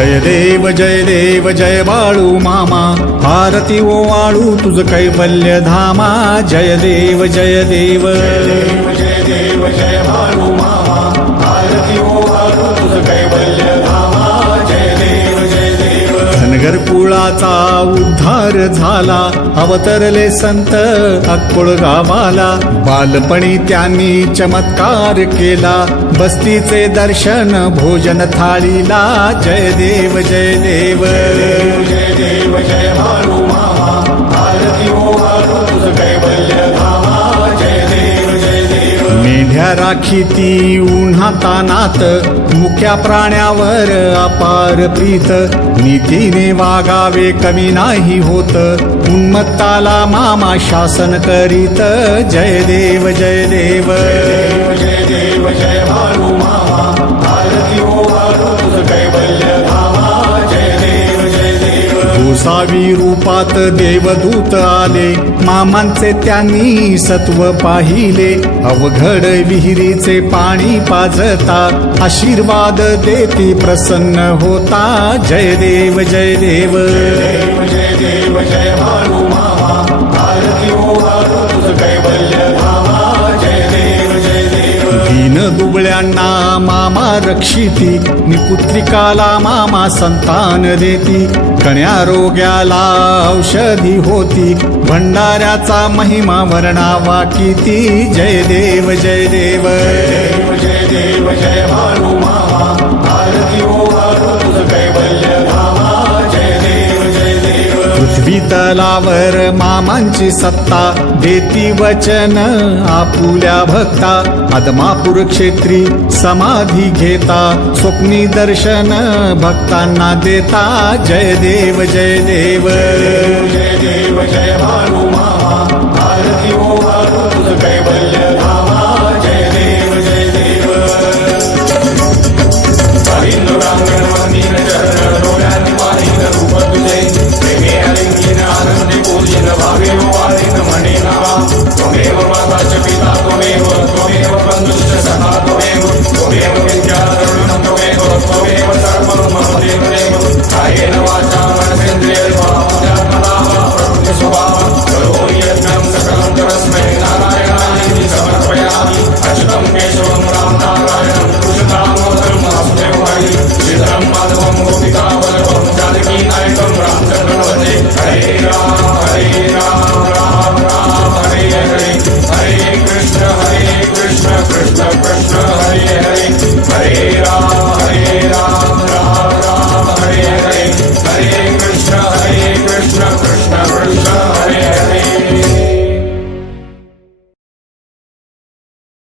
जय देव जय बाळू मामा, आरती ओवाळू तुझ कैवल्य धामा. जय देव जय देव जय देव जय बाळू मामा, आरती ओवाळू तुझ कैवल्य धामा. जय देव जय देव. धनगर कुळाचा उद्धार झाला, अवतरले संत अक्कोळ गावाला. बालपणी त्यांनी चमत्कार केला, बस्तीचे दर्शन भोजन थाळीला. जय देव जय देव जय देव जय बाळू मामा, आरती ओवाळू तुझ कैवल्य धामा. जय देव जय देव. मेंढ्या राखीती उन्हातानात, मुक्या प्राण्यावर अपार प्रीत. नीतीने वागावे कमी नाही होत, उन्मत्ताला मामा शासन करीत. जय देव जय देव जय देव जय बाळू मामा, आरती ओवाळू तुझ कैवल्य धामा. जय देव जय देव. गोसावी रूपात देवदूत आले, मामांचे त्यांनी सत्व पाहिले. अवघड विहिरीचे पाणी पाजता, आशीर्वाद देती प्रसन्न होता. जय देव जय देव जय देव जय बाळू मामा, आरती ओवाळू तुझ कैवल्य धामा. जय देव जय देव. दीन दुबळ्यांना मामा रक्षिती, निपुत्रिकाला मामा संतान देती. कण्या रोग्याला औषधी होती, भंडाऱ्याचा महिमा वर्णावा किती. जय देव जय देव जय देव जय बाळू मामा, आरती ओवाळू तुझ कैवल्य धामा. जय देव जय देव. पृथ्वी तलावर मामांची सत्ता, देती वचन आपुल्या भक्ता. आदमापूर क्षेत्री समाधी घेता, स्वप्नी दर्शन भक्तांना देता. जय देव जय देव जय देव जय बाळू मामा, आरती ओवाळू तुझ कैवल्य